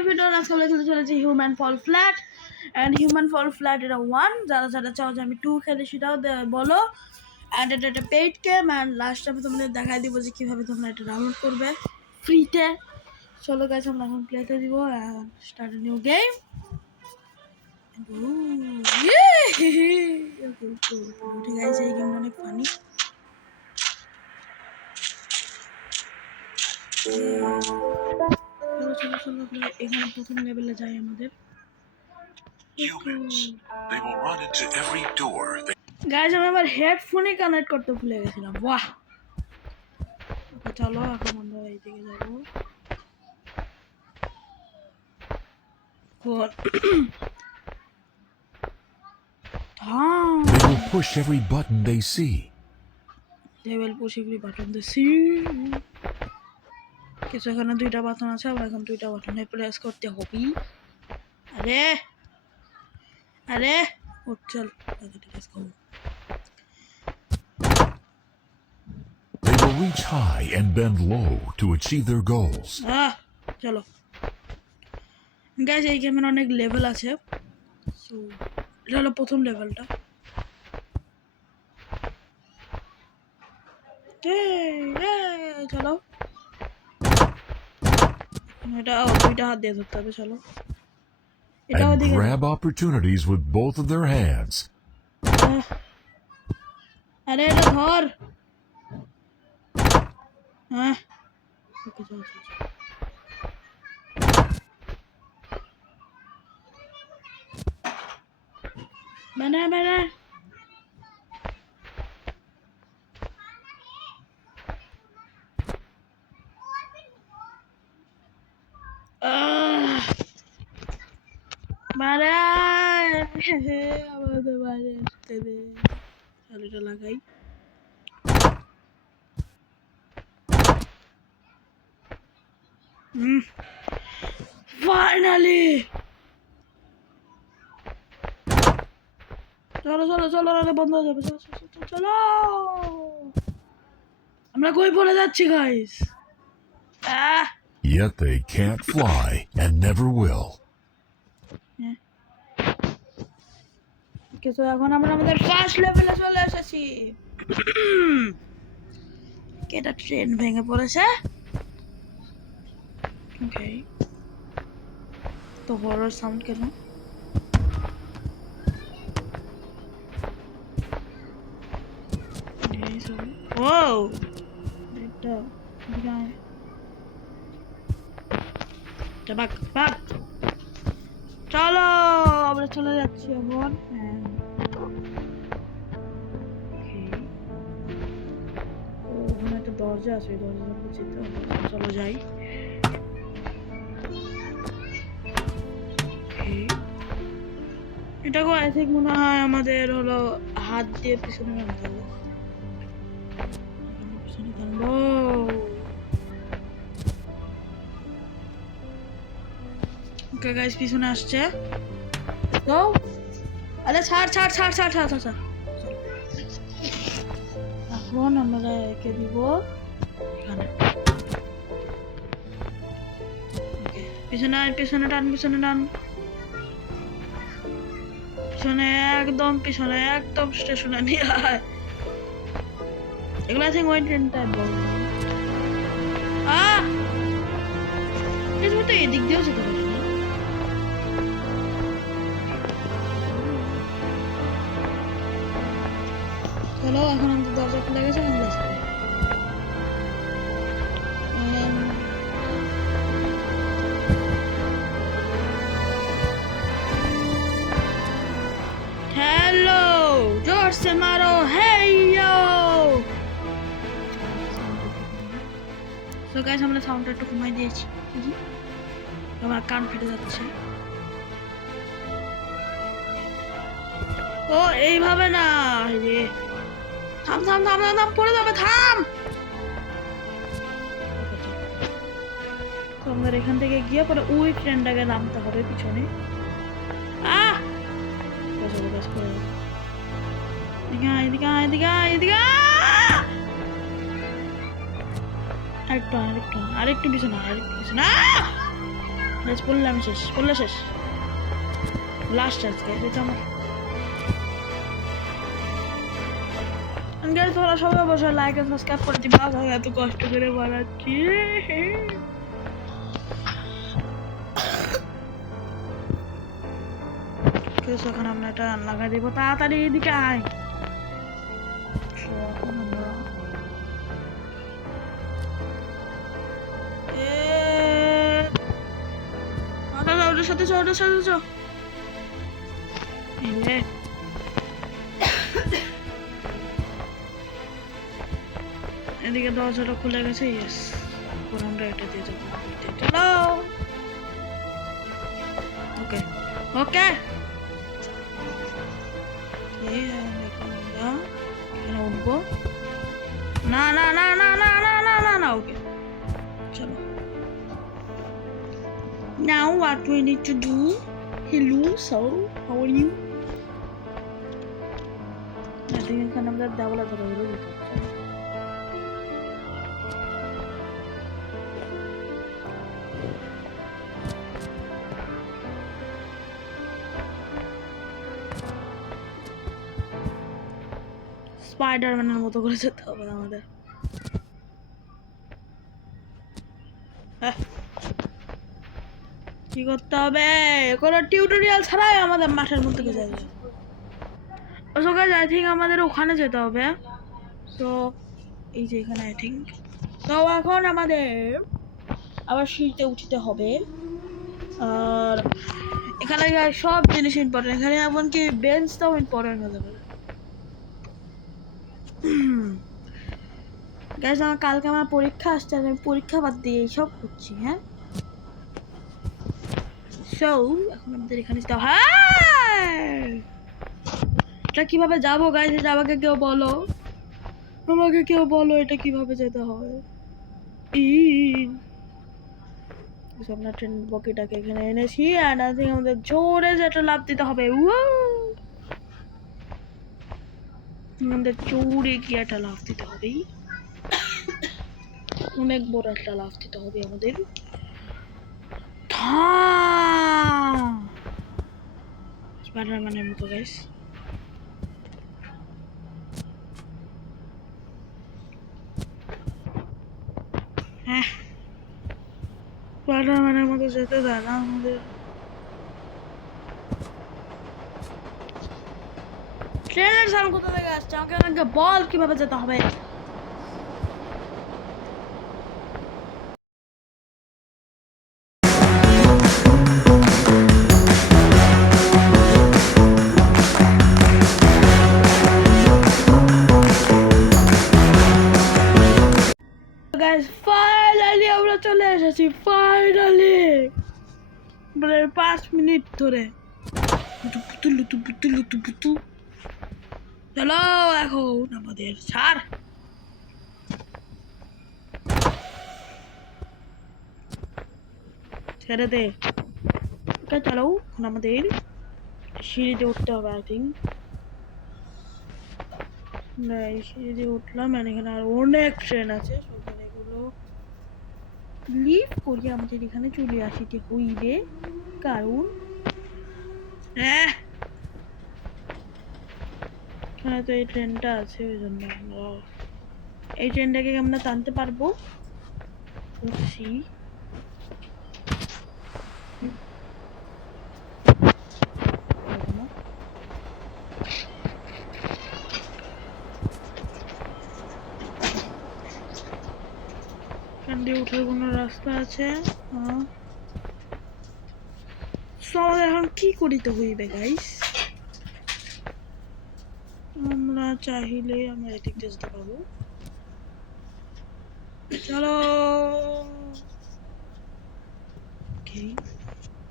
আজকের ভিডিও আজকে আমরা খেলতে চলেছি human fall flat and human fall flat এটা 1 যারা যারা চাও যে আমি 2 খেলে সেটাও বলো অ্যান্ড এটা একটা পেইড গেম অ্যান্ড লাস্ট আমি তোমাদের দেখাই দিব যে কীভাবে তোমরা এটা ডাউনলোড করবে ফ্রিতে। চলো গাইস আমরা এখন প্লেতে দিব অ্যান্ড স্টার্ট নিউ গেম। ঠিক আছে এই গেমটা অনেক ফানি। চলো চলো চলো আমরা এখানে প্রথম লেভেলে যাই আমাদের। গাইস আমি আবার হেডফোনে কানেক্ট করতে ভুলে গেছিলাম। বাহ ওকে চলো এখন আমরা এইদিকে যাবো। They will push every button they see. They will push every button they see. কিছু এখানে দুইটা বাটন আছে, আমরা এখন দুইটা বাটনে প্রেস করতে হবে। আরে আরে চল let's go. They will reach high and bend low to achieve their goals. চলো গাইস এই গেমের অনেক লেভেল আছে, সো এটা হলো প্রথম লেভেলটা। চলো এটা দুইটা হাত দিয়ে ধরতে হবে। চলো And grab opportunities with both of their hands. আরে এটা ধর। হ্যাঁ ওকে চল চল বানা বানা। মারা আমাদের বাড়ি আসতে দে। চালুটা লাগাই। ফাইনালি চলো চলো চলো রাতে বন্ধ হয়ে যাবে। চলো চলো চলো আমরা কই পড়ে যাচ্ছি guys. Yet they can't fly and never will. কিছু এখন আমরা আমাদের ফার্স্ট লেভেলে চলে এসেছি। কেটা ট্রেন ভেঙে পড়েছে। ওকে তো হরর সাউন্ড কেন? ও এটা বাক বাক। চলো আমরা চলে যাচ্ছি এখন। ওখানে একটা দরজা আছে, দরজা যেতে হবে। চলো যাই। এটাকে আই থিঙ্ক মনে হয় আমাদের হলো হাত দিয়ে পিছনে টানতে হবে। পিছনে টানবো। ওকে গাইস পিছনে আসছে। তো আরে ছাড় ছাড় ছাড় ছাড় ছাড় ছাড়। এখন আমরা একে দিব এখানে। পিছনে পিছনে টান পিছনে টান পিছনে একদম পিছনে একদম স্টেশনে নিয়ে আয়। এগুলো আছে ওই ট্রেন টাইপ বল। তো এদিক দিয়েও যেতে পারি না। চলো এখন আমাদের দরজা খুলে গেছে। হ্যালো জোর সে মারো হেইয়ো। সো গাইস আমরা সাউন্ডটা একটু কমাই দিয়েছি, আমার কান ফেটে যাচ্ছে। ও এইভাবে না রে, থাম থাম থাম থাম পড়ে যাবে, থাম। আমাদের এখান থেকে গিয়ে পরে ওই ট্রেনটাকে নামতে হবে পিছনে। এদিকে এদিকে এদিকে আরেকটু আরেকটু আরেকটু পিছনে আরেকটু পিছনে। গাইস পড়লাম শেষ, পড়লে শেষ, লাস্ট আজকে এটা আমার। গাইস তোমরা সবাই বসে লাইক এন্ড সাবস্ক্রাইব করে দিবা, আমি এত কষ্ট করে বানাচ্ছি। কেস এখন আমরা এটা লাগাই দিব, তাড়াতাড়ি এদিকে আয়। So, এখন আমরা ওটার সাথে চো, ওটার সাথে চো। এদিকে দরজাটা খুলে গেছে, ইয়েস। এখন আমরা এটা দিয়ে যাবো, চলো। ওকে ওকে, এখন আমরা এখানে উঠবো। না না না না না না না না না, ওকে চলো। Now what we need to do? Hello, so how are you? I think এখানে আমরা ডাবল ধরে ধরে দিতে। স্পাইডারম্যানের মতো করে যেতে হবে আমাদের। কি করতে হবে? কোনো টিউটোরিয়াল ছাড়াই আমাদের মাঠের মধ্যে যেতে হবে। সো গাইস আই থিংক আমাদের ওখানে যেতে হবে। সো এই যে এখানে আই থিংক। তো এখন আমাদের আবার সিঁড়িতে উঠতে হবে। আর এখানে সব জিনিস ইম্পর্টেন্ট, এখানে এমনকি বেঞ্চটাও ইম্পর্টেন্ট হতে পারে। গাইস আমার কালকে আমার পরীক্ষা আসছে, আমি পরীক্ষা বাদ দিয়ে এইসব করছি। হ্যাঁ, সো এখন আমাদের এখানে যেতে হবে। এটা কিভাবে যাবো গাইস? এটা আমাকে কেউ বলো, আমাকে কেউ বলো এটা কিভাবে যেতে হয়। আমরা ট্রেন বকিটাকে এখানে এনেছি, আর আই থিংক আমাদের জোরে যেটা লাফ দিতে হবে। আমাদের জোরে কি একটা লাফ দিতে হবে, অনেক বড় একটা লাফ দিতে হবে আমাদের। স্পাইডারম্যানের মতো গাইস। হ্যাঁ, স্পাইডারম্যানের মতো যেতে দেয় না আমাদের। ট্রেনের সাউন্ড কোথা থেকে আসছে? আমাকে বল কিভাবে যেতে হবে। গাইস ফাইনালি আমরা চলে এসেছি, ফাইনালি। মানে 5 মিনিট ধরে চলো এখন আমাদের ছাড়। ছেড়ে দে, চলো এখন আমাদের সিঁড়িতে উঠতে হবে। আই থিঙ্ক এই সিঁড়িতে উঠলাম, আর এখানে আর অনেক ট্রেন আছে, সেখানে এগুলো লিভ করি আমাদের এখানে চলে আসিতে হইবে, কারণ এখানে তো এই ট্রেনটা আছে, ওই জন্য আমরা এই ট্রেনটাকে আমরা টানতে পারবো। এখান দিয়ে উঠার কোনো রাস্তা আছে? আমাদের এখন কি করিতে হইবে গাইস? আমরা চাইলে আমরা এদিক দিয়ে যেতে পারবো। চলো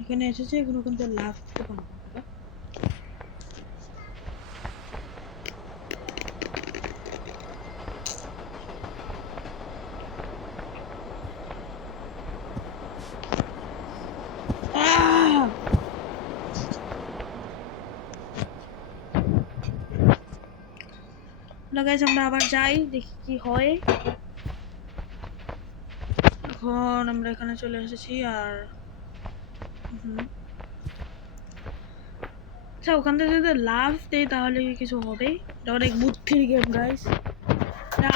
এখানে এসেছে, এগুলো কিন্তু লাভ করতে পারবো। গাইস আমরা আবার যাই, দেখি কি হয়। এখন আমরা এখানে চলে এসেছি, আর আচ্ছা, ওখান থেকে যদি লাভ দেয় তাহলে কি কিছু হবে? এটা অনেক বুদ্ধির গেম গাইস,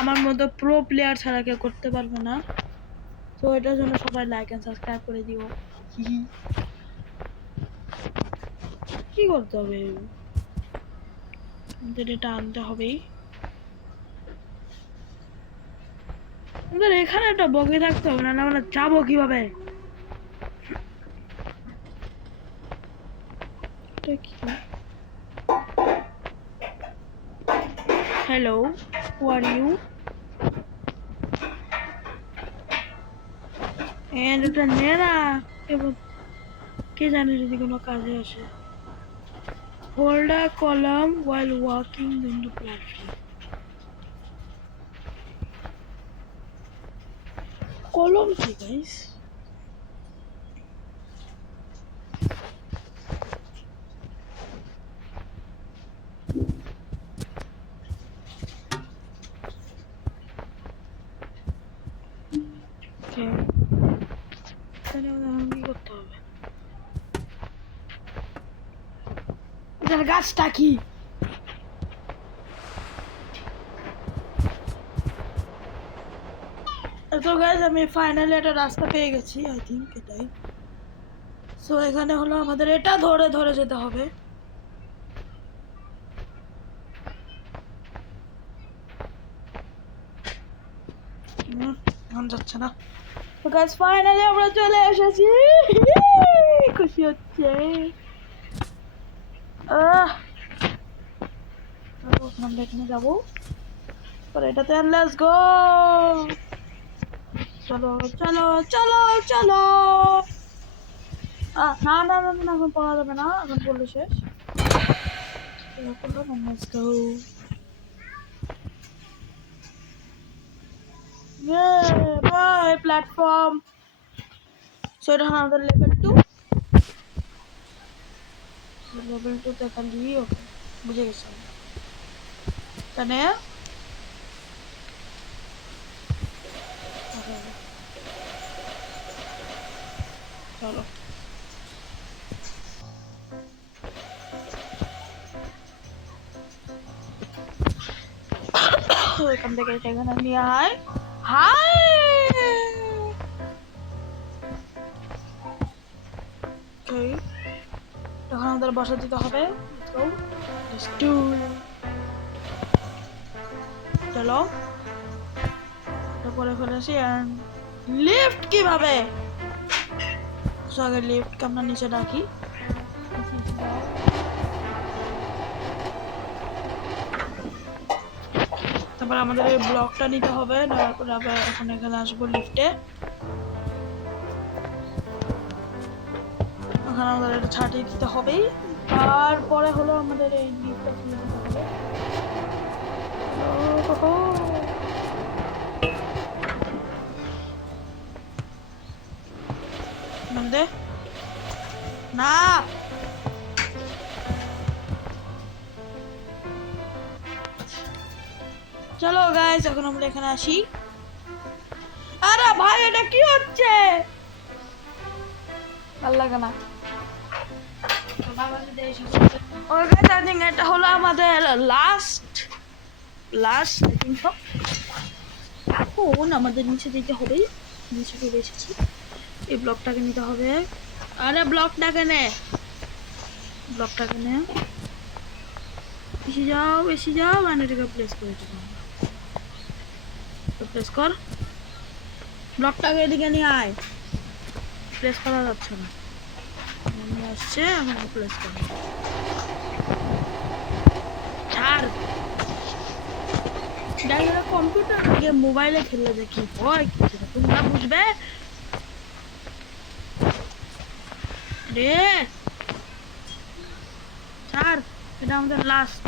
আমার মতো প্রো প্লেয়ার ছাড়া কেউ করতে পারবে না। তো এটার জন্য সবাই লাইক এন্ড সাবস্ক্রাইব করে দিও। কি করতে হবে? আমাদের এটা আনতে হবে। আমাদের এখানে একটা বগি থাকতে হবে, না আমরা যাবো কিভাবে? এটা কি? Hello, who are you? And এটা নে না, এবার কে জানে যদি কোনো কাজে আসে। Hold a column while walking on the platform. কলম কি গাইস? ওকে, তাহলে আমাদের কি করতে হবে? এটার গাছটা কি? তো গাইস আমি ফাইনালি একটা রাস্তা পেয়ে গেছি, আই থিঙ্ক এটাই। সো এখানে হলো আমাদের এটা ধরে ধরে যেতে হবে। মন যাচ্ছে না। তো গাইস ফাইনালি আমরা চলে এসেছি, খুশি হচ্ছে। আমরা এখানে যাবো, পরে এটাতে লেটস গো। চলো চলো চলো চলো। না না না না, এখন পড়া যাবে না, এখন পড়লে শেষ। Let's go. Bye platform. So এটা আমাদের লেভেল 2। লেভেল 2 তে খালি ওকে বুঝে গেছি এখানে। চলো এখান থেকে সেখানে নিয়ে হাই হাই। তখন আমাদের বসা দিতে হবে। চলো পরে ফেলেছি। লিফট কিভাবে? আগে লিফটকে আমরা নিচে ডাকি। তারপর আমাদের এই ব্লকটা নিতে হবে, নেওয়ার পরে আবার এখন এখানে আসবো লিফটে। ওখানে আমাদের এটা ছাড়িয়ে দিতে হবে, তারপরে হলো আমাদের এই লিফটটা খুলে দিতে হবে। না চলো গাইস এখন আমরা এখানে আসি। আরে ভাই এটা কি হচ্ছে? ভালো লাগে না। এটা হলো আমাদের লাস্ট আই থিঙ্ক সব। এখন আমাদের নিচে যেতে হবে, নিচে চলে এসেছি। এই ব্লকটাকে নিতে হবে। আরে ব্লকটাকে নে, ব্লকটাকে নে, এসে যাও মানে এটাকে প্লেস করে দিতে হবে। তো প্লেস কর ব্লকটাকে, এদিকে নিয়ে আয়। প্লেস করা যাচ্ছে না, আসছে এখন প্লেস কর। আর কম্পিউটার গেম মোবাইলে খেললে যে কি হয় কিছু তোমরা বুঝবে রে। স্যার এটা আমাদের লাস্ট।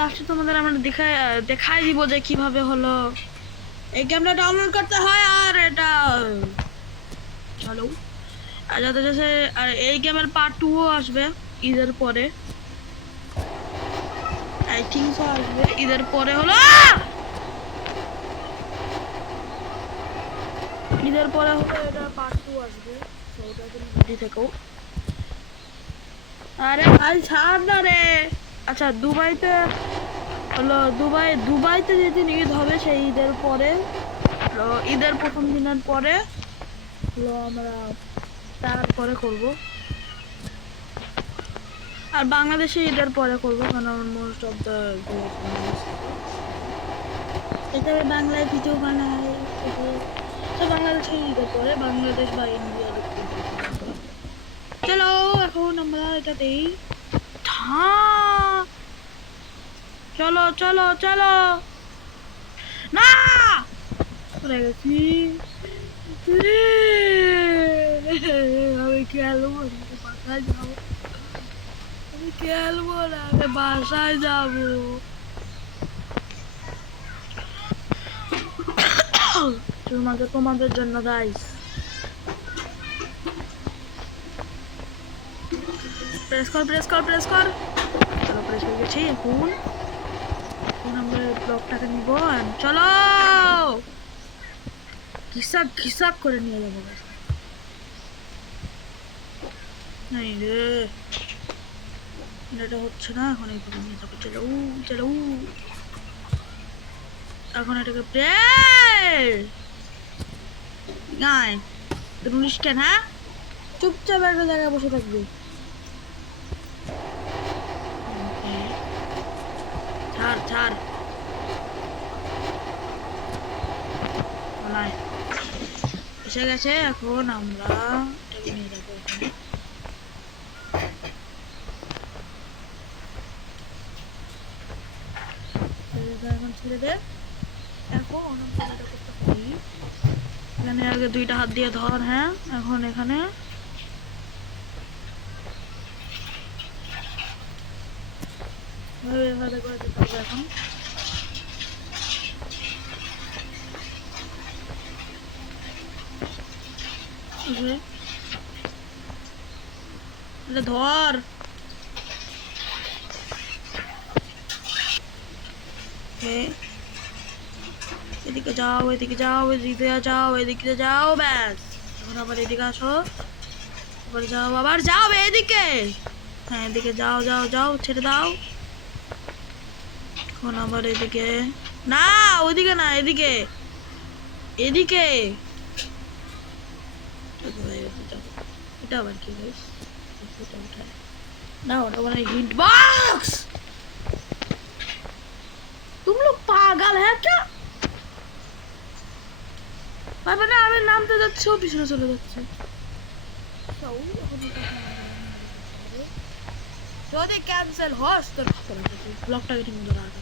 লাস্টে তোমাদের আমরা দেখাই দিব যে কিভাবে হলো এই গেমটা ডাউনলোড করতে হয়। আর এটা চলো যাদের কাছে, আর এই গেমের পার্ট 2ও আসবে ঈদের পরে, আই থিঙ্ক সো আসবে ঈদের পরে। হলো ঈদের পরে হলো এটা পার্ট 2 আসবে, তো ওটার জন্য রেডি থেকো। আরে ভাই ছাড় না রে। আচ্ছা দুবাইতে হলো, দুবাইতে যেদিন ঈদ হবে সেই ঈদের পরে হলো, ঈদের প্রথম দিনের পরে হলো আমরা তারপরে করব। আর বাংলাদেশে ঈদের পরে করবো, কারণ মোস্ট অফ দ্য এটা আমি বাংলায় ভিডিও বানাই, তো বাংলাদেশে ঈদের পরে বাংলাদেশ বা ইন্ডিয়ার। চলো এখন আমরা এটা দেই। চলো চলো চলো, না পড়ে গেছি। আমি খেলবো না, বাসায় যাবো। আমি খেলবো না, আমি বাসায় যাবো। তোমাদের জন্য গাইস, প্রেস কর প্রেস কর প্রেস কর। চলো প্রেস করে গেছি। এখন আমরা ব্লকটাকে নিব, চলো ঘিসাক ঘিসাক করে নিয়ে যাবো। নাই রে, এটা হচ্ছে না, এখন এইভাবে নিয়ে যাবো। চলো চলো, এখন এটাকে প্রেস গায় তুলিস কেন? হ্যাঁ, চুপচাপ একটা জায়গায় বসে থাকবি। ছাড় ছাড়, এসে গেছে। এখন আমরা এটাকে নিয়ে যাবো ওখানে। এখন ছেড়ে দে। এখন এখানে আগে দুইটা হাত দিয়ে ধর। হ্যাঁ, এখন এখানে এভাবে করে দিতে হবে। এখন ধর, এদিকে যাও এদিকে যাও এদিকে যাও এদিকে যাও, ব্যাস। এখন আবার এদিকে আসো, আবার যাও আবার যাও এদিকে। হ্যাঁ এদিকে যাও যাও যাও, ছেড়ে দাও। এখন আবার এদিকে, না ওইদিকে না, এদিকে এদিকে। এটা আবার কি না, ওটা মানে হিট বক্স। तुम लोग पागल है क्या? বাবা না, আমি নামতে যাচ্ছি, ও পিছনে চলে যাচ্ছে। যদি ক্যান্সেল হস তোর ব্লকটাকে ঠিক মতো রাখা।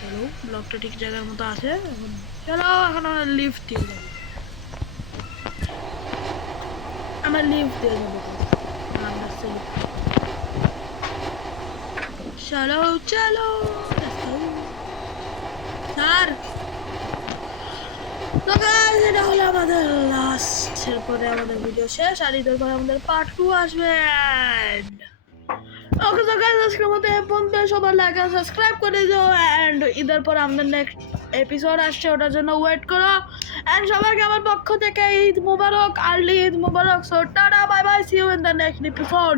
চলো ব্লকটা ঠিক জায়গার মতো আছে এখন। চলো এখন আমরা লিফট দিয়ে যাবো, আমরা লিফট দিয়ে যাবো। চলো চলো স্যার। তো গাইস এটা হলো আমাদের লাস্ট, এরপরে আমাদের ভিডিও শেষ। আর ঈদের পরে আমাদের পার্ট 2 আসবে। ওকে তো গাইস আজকের মতো এই পর্যন্ত। সবাই লাইক আর সাবস্ক্রাইব করে দিও। এন্ড ঈদের পরে আমাদের নেক্সট এপিসোড আসছে, ওটার জন্য ওয়েট করো। এন্ড সবাইকে আমার পক্ষ থেকে Eid Mubarak, early Eid Mubarak. So tata bye bye, see you in the next episode.